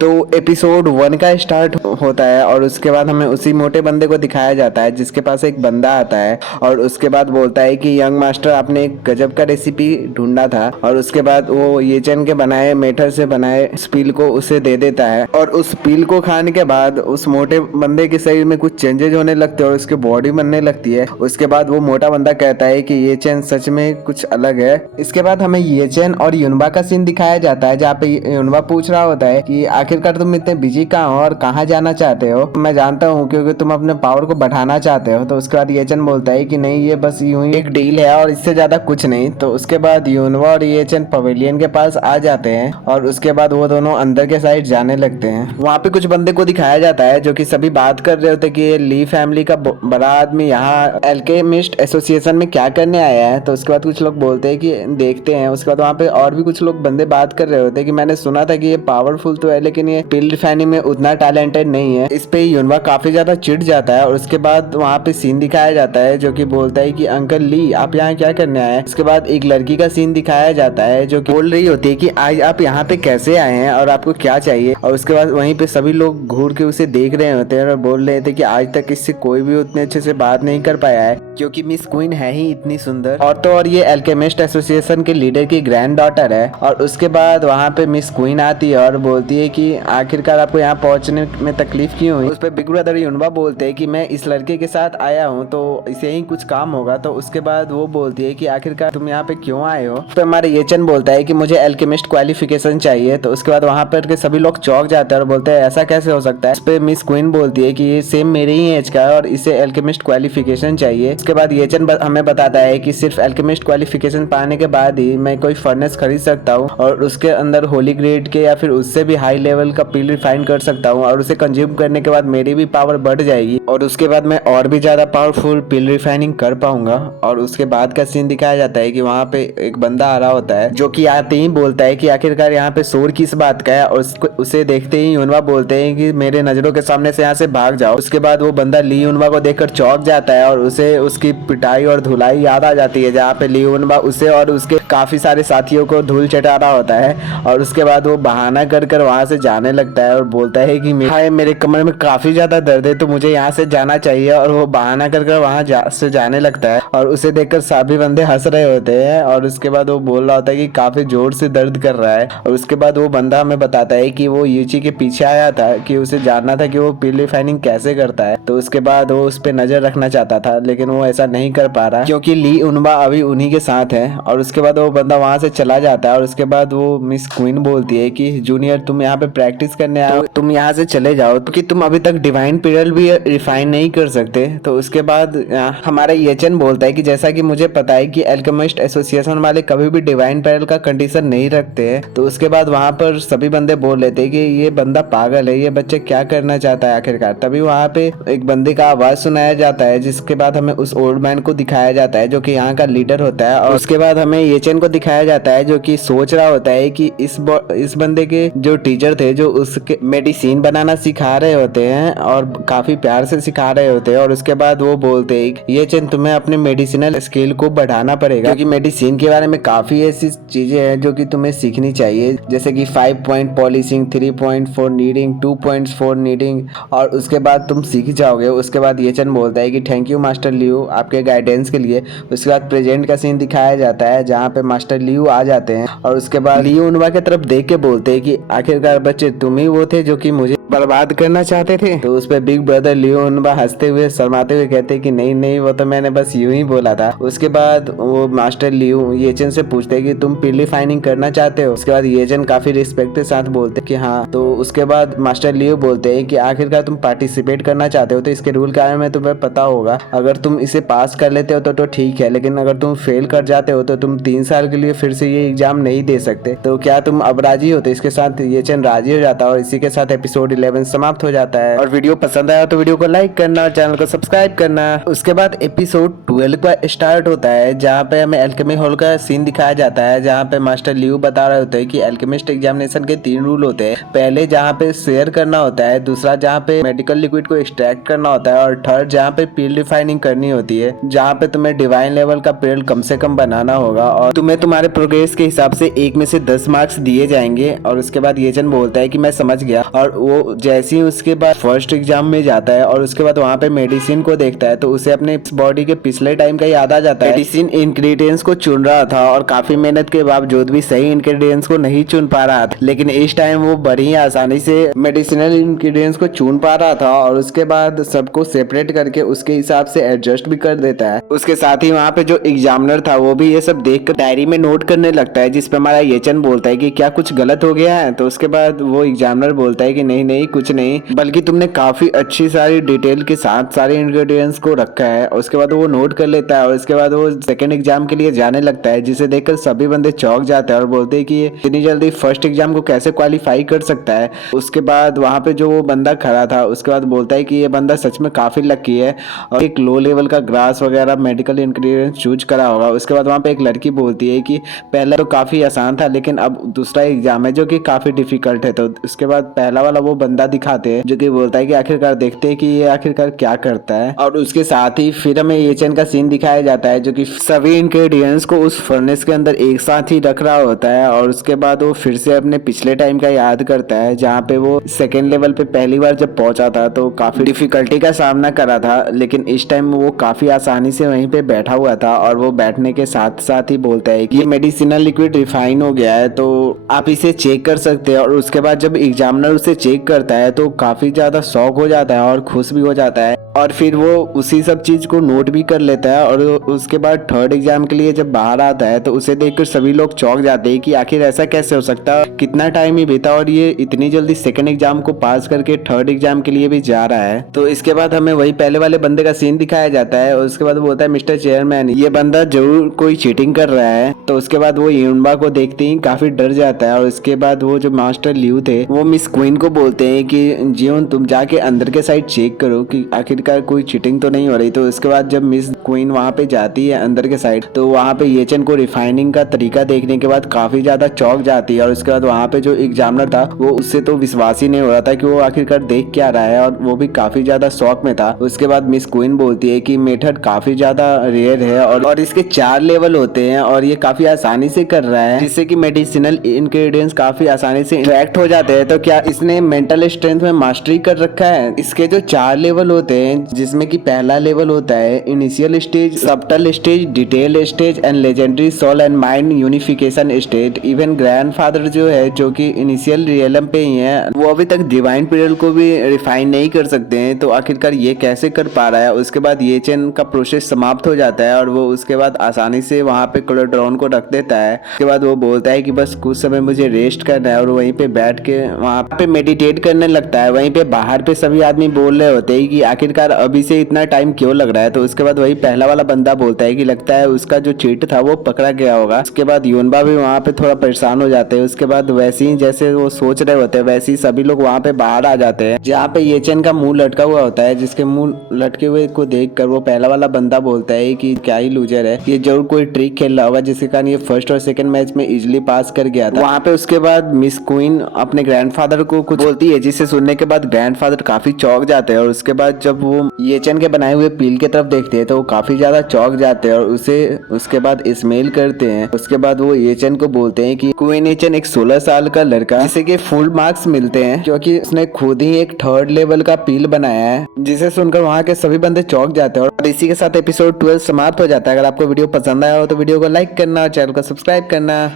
तो एपिसोड 1 का स्टार्ट होता है और उसके बाद हमें उसी मोटे बंदे को दिखाया जाता है जिसके पास एक बंदा आता है और उसके बाद बोलता है कि यंग मास्टर आपने एक गजब का रेसिपी ढूंढा था और उसके बाद वो येचन के बनाए मेथड से बनाए उस पील को उसे दे देता है और उस पील को खाने के बाद उस मोटे बंदे के शरीर में कुछ चेंजेस होने लगते हैं और उसकी बॉडी बनने लगती है। उसके बाद वो मोटा बंदा कहता है कि येचन सच में कुछ अलग है। इसके बाद हमें येचन और युनबा का सीन दिखाया जाता है जहाँ पे युनबा पूछ रहा होता है कि आखिरकार तुम इतने बिजी कहाँ हो और कहाँ जाना चाहते हो। मैं जानता हूँ क्योंकि तुम अपने पावर को बढ़ाना चाहते हो। तो उसके बाद येचन बोलता है कि नहीं, ये बस यूं ही एक डील है और इससे ज्यादा कुछ नहीं। तो उसके बाद युनबा और येचन पवेलियन के पास आ जाते हैं और उसके बाद वो दोनों अंदर के साइड जाने लगते हैं। वहाँ पे कुछ बंदे को दिखाया जाता है जो कि सभी बात कर रहे होते कि ली फैमिली का बड़ा आदमी यहाँ एल्केमिस्ट एसोसिएशन में क्या करने आया है। तो उसके बाद कुछ लोग बोलते हैं कि देखते हैं। उसके बाद वहाँ पे और भी कुछ लोग बंदे बात कर रहे होते हैं कि मैंने सुना था कि ये पावरफुल तो है लेकिन ये पिल रिफाइनिंग में उतना टैलेंटेड नहीं है। इस पे युनबा काफी ज्यादा चिढ़ जाता है और उसके बाद वहाँ पे सीन दिखाया जाता है जो कि बोलता है कि अंकल ली आप यहाँ क्या करने आए हैं। उसके बाद एक लड़की का सीन दिखाया जाता है जो कि बोल रही होती है कि आज आप यहाँ पे कैसे आए हैं और आपको क्या चाहिए। और उसके बाद वहीं पे सभी लोग घूर के उसे देख रहे होते हैं और बोल रहे थे कि आज तक इससे कोई भी उतने अच्छे से बात नहीं कर पाया है क्योंकि मिस क्वीन है ही इतनी सुंदर। और तो और ये एल्केमिस्ट एसोसिएशन के लीडर की ग्रैंड डॉटर है। और उसके बाद वहाँ पे मिस क्वीन आती है और बोलती है कि आखिरकार आपको यहाँ पहुँचने में तकलीफ क्यों हुई। उस पर बिग ब्रदर युनबा बोलते हैं कि मैं इस लड़के के साथ आया हूँ तो इसे ही कुछ काम होगा। तो उसके बाद वो बोलती है कि आखिरकार तुम यहाँ पे क्यों आए हो। तो हमारे येचन बोलता है कि मुझे एल्केमिस्ट क्वालिफिकेशन चाहिए। तो उसके बाद वहाँ पर के सभी लोग चौंक जाते हैं और बोलते हैं ऐसा कैसे हो सकता है। इस पे मिस क्वीन बोलती है कि ये सेम मेरे ही एज का है और इसे एल्केमिस्ट क्वालिफिकेशन चाहिए। उसके बाद येचन हमें बताता है कि सिर्फ एल्केमिस्ट क्वालिफिकेशन पाने के बाद ही मैं कोई फर्नेस खरीद सकता हूँ और उसके अंदर होली ग्रेड के या फिर उससे भी हाई लेवल का पील रिफाइन कर सकता हूँ और उसे कंज्यूम करने के बाद मेरी भी पावर बढ़ जाएगी और उसके बाद मैं और भी ज्यादा पावरफुल पील रिफाइनिंग कर पाऊंगा। और उसके बाद का सीन दिखाया जाता है कि वहाँ पे एक बंदा आ रहा होता है जो कि आते ही बोलता है कि आखिरकार यहाँ पे शोर किस बात का है। और उसे देखते ही युनबा बोलते हैं कि मेरे नजरों के सामने से यहाँ से भाग जाओ। उसके बाद वो बंदा ली युनबा को देखकर चौंक जाता है और उसे उसकी पिटाई और धुलाई याद आ जाती है जहाँ पे ली युनबा उसे और उसके काफी सारे साथियों को धूल चटा रहा होता है। और उसके बाद वो बहाना कर कर वहां से जाने लगता है और बोलता है कि मेरे कमर में काफी ज्यादा दर्द है तो मुझे यहाँ से जाना चाहिए। और वो बहाना कर कर वहां से जाने लगता है और उसे देखकर सभी बंदे हंस रहे होते हैं। और उसके बाद वो बोल रहा होता है कि काफी जोर से दर्द कर रहा है। और उसके बाद वो बंदा हमें बताता है कि वो यूची के पीछे आया था कि उसे जानना था कि वो पील रिफाइनिंग कैसे करता है। तो उसके बाद वो उस पर नजर रखना चाहता था लेकिन वो ऐसा नहीं कर पा रहा क्योंकि ली युनबा अभी उन्हीं के साथ है। और उसके बाद वो बंदा वहां से चला जाता है और उसके बाद वो मिस क्वीन बोलती है कि जूनियर तुम यहाँ पे प्रैक्टिस करने आए हो, तुम यहाँ से चले जाओ क्योंकि तुम अभी तक डिवाइन पीरियड भी रिफाइन नहीं कर सकते। तो उसके बाद हमारा येचन बोलता है कि जैसा कि मुझे पता है कि एल्केमिस्ट एसोसिएशन वाले कभी भी डिवाइन पीरियड का कंडीशन नहीं रखते हैं। तो उसके बाद वहां पर सभी बंदे बोल लेते हैं कि ये बंदा पागल है, ये बच्चे क्या करना चाहता है आखिरकार। तभी वहां पे एक बंदे का आवाज सुनाया जाता है जिसके बाद हमें उस ओल्ड मैन को दिखाया जाता है जो कि यहाँ का लीडर होता है। और उसके बाद हमें येचन को दिखाया जाता है जो कि सोच रहा होता है कि इस बंदे के जो टीचर थे जो उसके मेडिसिन बनाना सिखा रहे होते हैं और काफी प्यार से सिखा रहे होते हैं। और उसके बाद वो बोलते हैं येचन तुम्हें अपने मेडिसिनल स्किल को बढ़ाना पड़ेगा क्योंकि मेडिसिन के बारे में काफी ऐसी चीजें हैं जो कि तुम्हें सीखनी चाहिए जैसे कि 5 पॉइंट पॉलिशिंग, 3.4 नीडिंग, 2.4 नीडिंग और उसके बाद तुम सीख जाओगे। उसके बाद येचन बोलता है कि थैंक यू मास्टर लियू आपके गाइडेंस के लिए। उसके बाद प्रेजेंट का सीन दिखाया जाता है जहाँ पे मास्टर लियू आ जाते हैं और उसके बाद लियू युनबा की तरफ देख के बोलते हैं कि आखिरकार बच्चे तुम ही वो थे जो कि मुझे बर्बाद करना चाहते थे। तो उस पे बिग ब्रदर लियो युनबा हंसते हुए शर्माते हुए कहते हैं कि नहीं नहीं वो तो मैंने बस यूं ही बोला था। उसके बाद वो मास्टर लियो येचन से पूछते हैं कि तुम पील रिफाइनिंग करना चाहते हो। उसके बाद येचन काफी रिस्पेक्ट के साथ बोलते हैं कि हाँ। तो उसके बाद मास्टर लियो बोलते हैं कि आखिरकार तुम पार्टिसिपेट करना चाहते हो तो इसके रूल के बारे में तुम्हें पता होगा। अगर तुम इसे पास कर लेते हो तो ठीक है लेकिन अगर तुम फेल कर जाते हो तो तुम 3 साल के लिए फिर से ये एग्जाम नहीं दे सकते। तो क्या तुम अब राजी हो। तो इसके साथ येचन राजी हो जाता है और इसी के साथ एपिसोड 11 समाप्त हो जाता है। और वीडियो पसंद आया तो वीडियो को लाइक करना और चैनल को सब्सक्राइब करना। उसके बाद एपिसोड 12 का स्टार्ट होता है जहाँ पे हमें एल्केमी हॉल का सीन दिखाया जाता है जहाँ पे मास्टर लियू बता रहे होते हैं कि एल्केमिस्ट एग्जामिनेशन के 3 रूल होते हैं। पहले जहाँ पे शेयर करना होता है, दूसरा जहाँ पे मेडिकल लिक्विड को एक्सट्रैक्ट करना होता है और थर्ड जहाँ पे पील रिफाइनिंग करनी होती है जहाँ पे तुम्हें डिवाइन लेवल का पील कम से कम बनाना होगा और तुम्हें तुम्हारे प्रोग्रेस के हिसाब से 1 में से 10 मार्क्स दिए जाएंगे। और उसके बाद येचन बोल बोलता है कि मैं समझ गया। और वो जैसे ही उसके बाद फर्स्ट एग्जाम में जाता है और उसके बाद वहाँ पे मेडिसिन को देखता है तो उसे अपने बॉडी के पिछले टाइम का याद आ जाता है। मेडिसिन इंग्रेडिएंट्स को चुन रहा था और काफी मेहनत के बावजूद भी सही इंग्रेडिएंट्स को नहीं चुन पा रहा था, लेकिन इस टाइम वो बड़ी आसानी से मेडिसिनल इंग्रेडिएंट्स को चुन पा रहा था और उसके बाद सबको सेपरेट करके उसके हिसाब से एडजस्ट भी कर देता है। उसके साथ ही वहाँ पे जो एग्जामिनर था वो भी ये सब देख कर डायरी में नोट करने लगता है, जिसपे हमारा येचन बोलता है कि क्या कुछ गलत हो गया है। तो उसके बाद वो एग्जामिनर बोलता है कि नहीं नहीं कुछ नहीं, बल्कि तुमने काफी अच्छी सारी डिटेल के साथ सारे इंग्रेडिएंट्स को रखा है। उसके बाद वो नोट कर लेता है और उसके बाद वो सेकंड एग्जाम के लिए जाने लगता है, जिसे देखकर सभी बंदे चौंक जाते हैं और बोलते हैं कि ये इतनी जल्दी फर्स्ट एग्जाम को कैसे क्वालिफाई कर सकता है। उसके बाद वहाँ पे जो वो बंदा खड़ा था उसके बाद बोलता है कि ये बंदा सच में काफी लकी है और एक लो लेवल का ग्रास वगैरह मेडिकल इंग्रेडिएंट्स चूज करा होगा। उसके बाद वहाँ पे एक लड़की बोलती है कि पहला तो काफी आसान था लेकिन अब दूसरा एग्जाम है जो कि काफी डिफिकल्ट है। तो उसके बाद पहला वाला वो बंदा दिखाते हैं जो कि बोलता है कि आखिरकार देखते हैं कि ये आखिरकार क्या करता है। और उसके साथ ही फिर हमें येचन का सीन दिखाया जाता है जो कि सभी इंग्रेडिएंट्स को उस फर्नेस के अंदर एक साथ ही रख रहा होता है और उसके बाद वो फिर से अपने पिछले टाइम का याद करता है जहाँ पे वो सेकेंड लेवल पे पहली बार जब पहुंचा था तो काफी डिफिकल्टी का सामना करा था, लेकिन इस टाइम वो काफी आसानी से वहीं पे बैठा हुआ था। और वो बैठने के साथ साथ ही बोलता है कि मेडिसिनल लिक्विड रिफाइन हो गया है तो आप इसे चेक कर सकते हैं। और उसके बाद जब एग्जामिनर उसे चेक करता है तो काफी ज्यादा शॉक हो जाता है और खुश भी हो जाता है और फिर वो उसी सब चीज को नोट भी कर लेता है। और उसके बाद थर्ड एग्जाम के लिए जब बाहर आता है तो उसे देखकर सभी लोग चौंक जाते हैं कि आखिर ऐसा कैसे हो सकता है, कितना टाइम ही बीता और ये इतनी जल्दी सेकंड एग्जाम को पास करके थर्ड एग्जाम के लिए भी जा रहा है। तो इसके बाद हमें वही पहले वाले बंदे का सीन दिखाया जाता है और उसके बाद वो बोलता है मिस्टर चेयरमैन ये बंदा जरूर कोई चीटिंग कर रहा है। तो उसके बाद वो यूनबा को देखते ही काफी डर जाता है और उसके बाद वो जो मास्टर लियू थे वो मिस क्वीन को बोलते हैं कि जियोन तुम जाके अंदर के साइड चेक करो कि आखिरकार कोई चीटिंग तो नहीं हो रही। तो उसके बाद जब मिस क्वीन वहाँ पे जाती है अंदर के साइड तो वहाँ पे येचन को रिफाइनिंग का तरीका देखने के बाद काफी ज्यादा चौंक जाती है। और उसके बाद वहाँ पे जो एग्जामिनर था वो उससे तो विश्वास ही नहीं हो रहा था कि वो आखिरकार देख क्या रहा है और वो भी काफी ज्यादा शौक में था। उसके बाद मिस क्वीन बोलती है कि मेथड काफी ज्यादा रेयर है और इसके 4 लेवल होते हैं और ये काफी आसानी से कर रहा है, जिससे कि मेडिसिनल इंग्रेडिएंट्स काफी आसानी से इंटरेक्ट हो जाते हैं। तो क्या इसने मेंटल स्ट्रेंथ में मास्टरी कर रखा है? इसके जो 4 लेवल होते हैं जिसमें कि पहला लेवल होता है initial stage, subtle stage, detail stage and legendary soul and mind unification stage. Even grandfather जो है जो कि इनिशियल रियलम पे ही है वो अभी तक डिवाइन पीरियड को भी रिफाइन नहीं कर सकते हैं, तो आखिरकार ये कैसे कर पा रहा है। उसके बाद ये चेन का प्रोसेस समाप्त हो जाता है और वो उसके बाद आसानी से वहाँ पे क्लोड्रॉन को रख देता है। उसके बाद वो बोलता है कि बस कुछ समय मुझे रेस्ट करना है और वहीं पे बैठ के वहाँ पे मेडिटेट करने लगता है। वहीं पे बाहर पे सभी आदमी बोल रहे होते हैं कि आखिरकार अभी से इतना टाइम क्यों लग रहा है। तो उसके बाद वही पहला वाला बंदा बोलता है कि लगता है उसका जो चीट था वो पकड़ा गया होगा। उसके बाद यूनबा भी वहाँ पे थोड़ा परेशान हो जाते हैं। उसके बाद वैसे ही जैसे वो सोच रहे होते हैं वैसे ही सभी लोग वहाँ पे बाहर आ जाते हैं जहाँ पे येचन का मुंह लटका हुआ होता है, जिसके मुंह लटके हुए को देखकर वो पहला वाला बंदा बोलता है कि क्या ही लूजर है, ये जरूर कोई ट्रिक खेल रहा होगा जिसके कारण ये फर्स्ट और सेकंड मैच में इजिली पास कर गया था। वहाँ पे उसके बाद मिस क्वीन अपने ग्रैंडफादर को कुछ बोलती है जिसे सुनने के बाद ग्रैंडफादर काफी चौंक जाते हैं। और उसके बाद जब वो येचन के बनाए हुए पील की तरफ देखते हैं तो वो काफी ज्यादा चौंक जाते हैं और उसे उसके बाद स्मेल करते हैं। उसके बाद वो येचन को बोलते हैं कि क्वीन येचन एक 16 साल का लड़का जिसे कि फुल मार्क्स मिलते हैं क्योंकि उसने खुद ही एक थर्ड लेवल का पील बनाया है, जिसे सुनकर वहाँ के सभी बंदे चौंक जाते हैं। और इसी के साथ एपिसोड 12 समाप्त हो जाता है। अगर आपको वीडियो पसंद आया हो तो वीडियो को लाइक करना और चैनल को सब्सक्राइब करना।